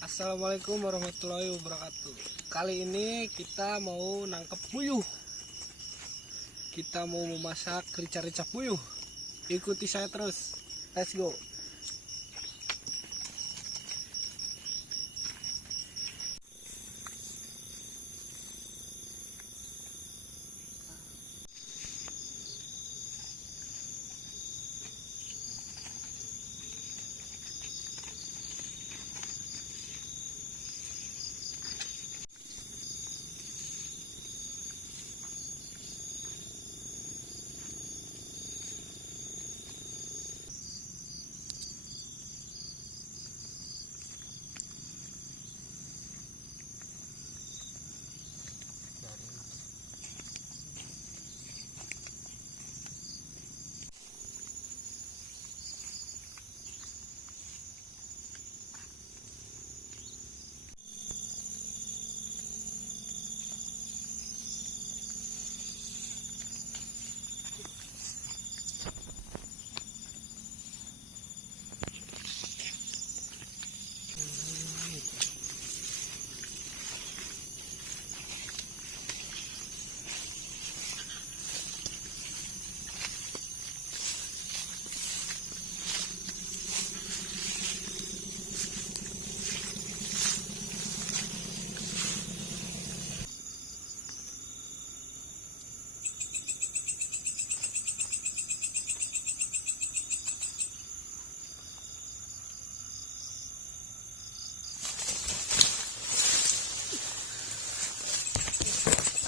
Assalamualaikum warahmatullahi wabarakatuh. Kali ini kita mau nangkep puyuh. Kita mau memasak rica-rica puyuh. Ikuti saya terus. Let's go.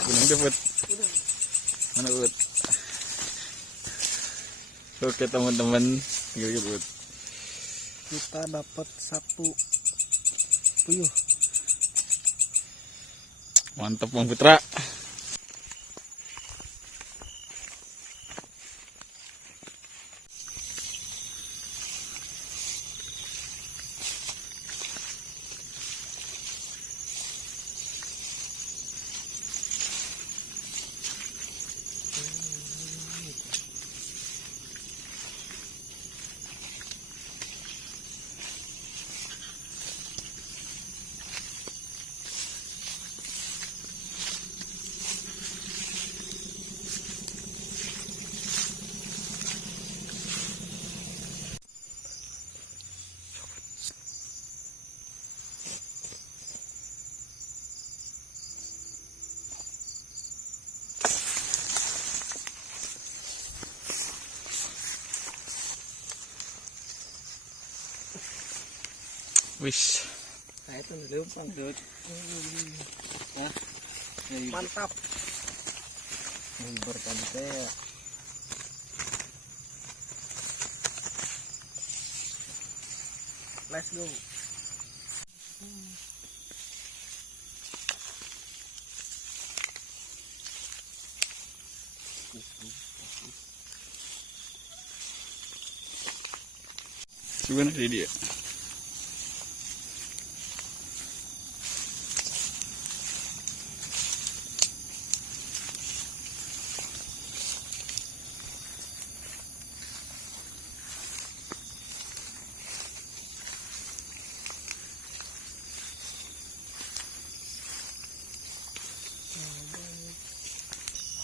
Gunung Debut. Mana Bud? Oke teman-teman, Bud. Kita dapat satu puyuh. Mantap Bang Putra. Wis. Nah itu lumpang Dut. Mantap. Berkali saya. Let's go. Sebenarnya dia.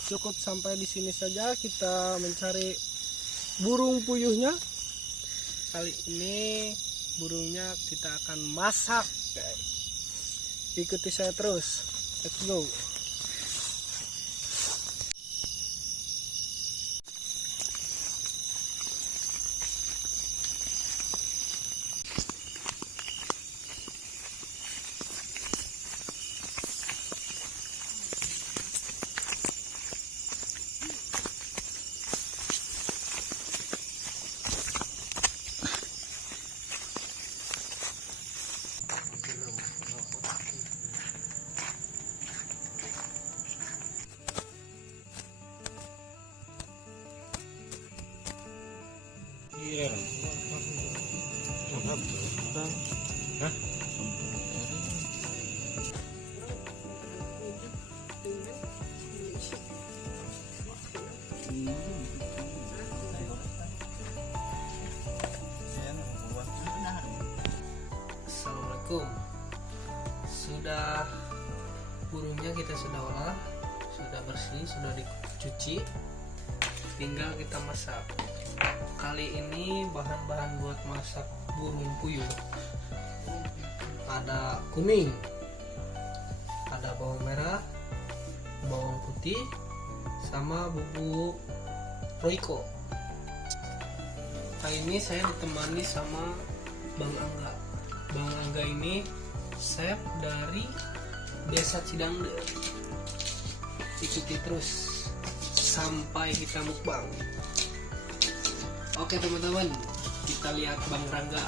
Cukup sampai di sini saja kita mencari burung puyuhnya. Kali ini burungnya kita akan masak. Ikuti saya terus. Let's go. Iya. Hah? Assalamualaikum. Sudah, burungnya kita sudah olah, sudah bersih, sudah dicuci, tinggal kita masak. Kali ini bahan-bahan buat masak burung puyuh ada kuning, ada bawang merah, bawang putih, sama bubuk Royco. Kali ini saya ditemani sama Bang Angga. Bang Angga ini chef dari Desa Cidangde. Ikuti terus sampai kita mukbang. Oke teman-teman, kita lihat Bang Rangga.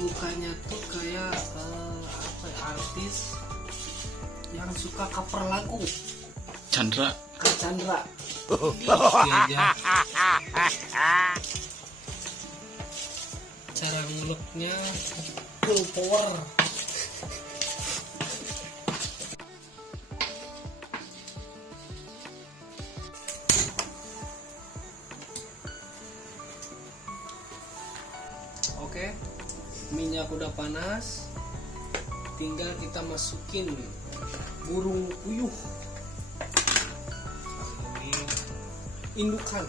Mukanya tuh kayak artis yang suka cover lagu. Chandra. Kak Chandra. Dia aja. Cara nguleknya full power. Oke, minyak udah panas, tinggal kita masukin burung puyuh ini indukan.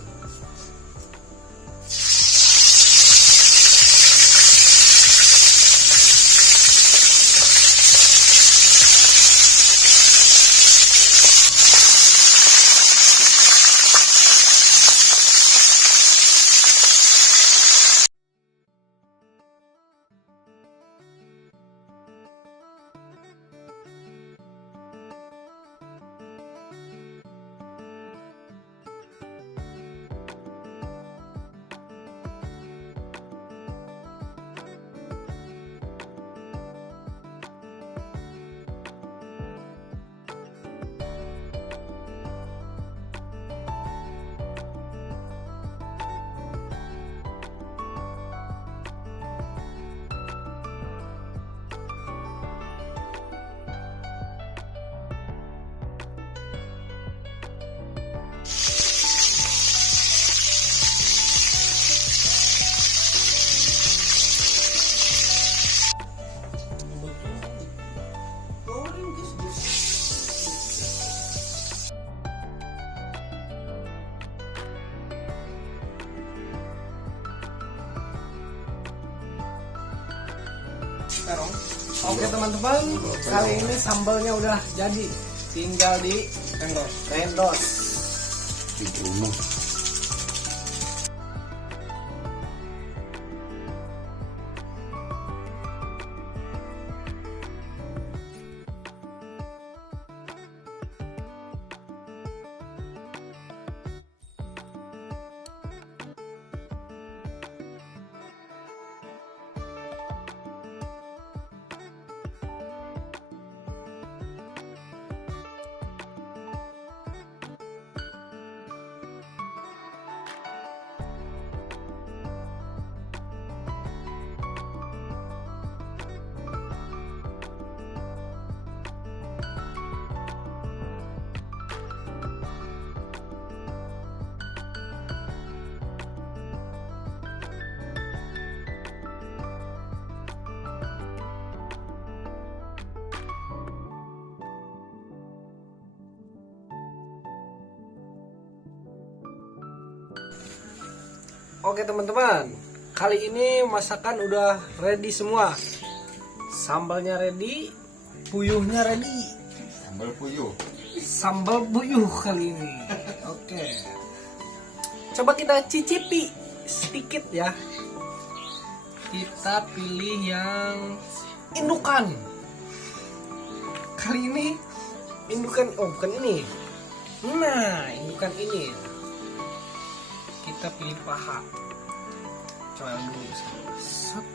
Terong. Oke teman-teman, kali ini sambalnya udah jadi, tinggal di tendos. Oke teman-teman, kali ini masakan udah ready semua. Sambalnya ready, puyuhnya ready. Sambal puyuh. Sambal puyuh kali ini. Oke. Coba kita cicipi sedikit ya. Kita pilih yang indukan. Kali ini indukan, oh bukan ini. Nah, indukan ini. Kita pilih paha. Coba dulu. Set.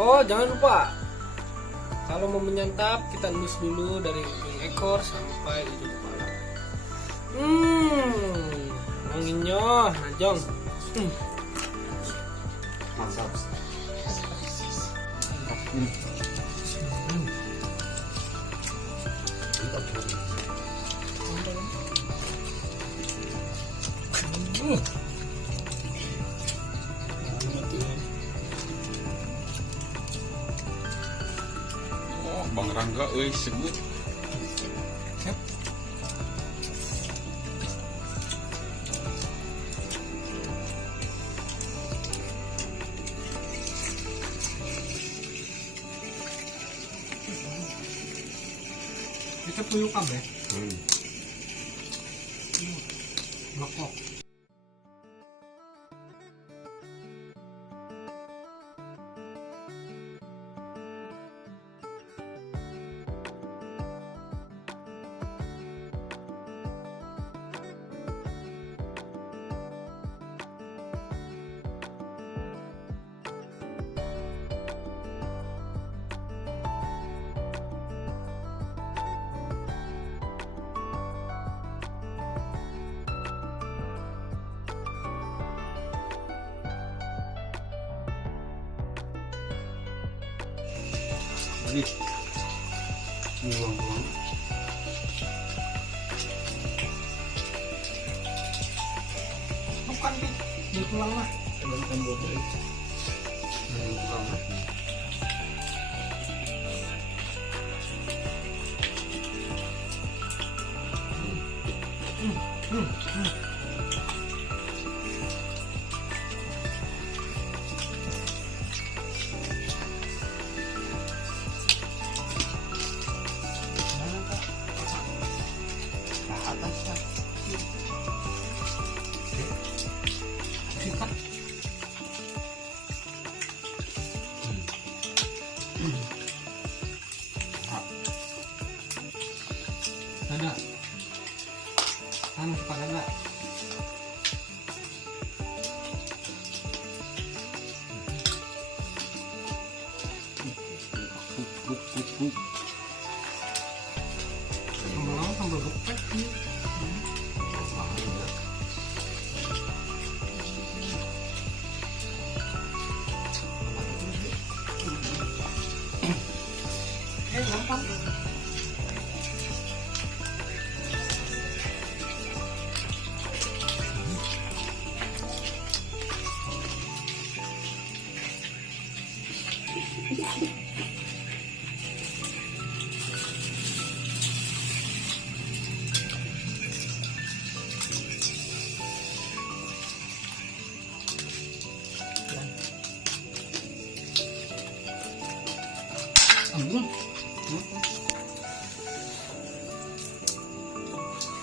Oh, jangan lupa. Kalau mau menyantap, kita elus dulu dari ujung ekor sampai ujung kepala. Wanginya najong. Mantap. Bang Rangga sebut Siap. Kita puyuh kabeh. Lekok. Ini buang-buang. Bukan di tulang mah. Dan tambah baik. Sikat. Ada. Kan kepada enggak? Sambal gepek. Gampang.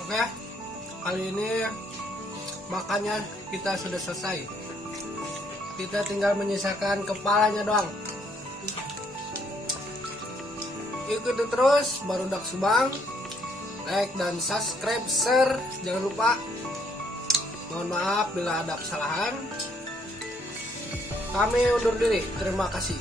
Oke, kali ini makannya kita sudah selesai. Kita tinggal menyisakan kepalanya doang. Ikuti terus Barudak Subang, like dan subscribe, share, jangan lupa. Mohon maaf bila ada kesalahan. Kami undur diri. Terima kasih.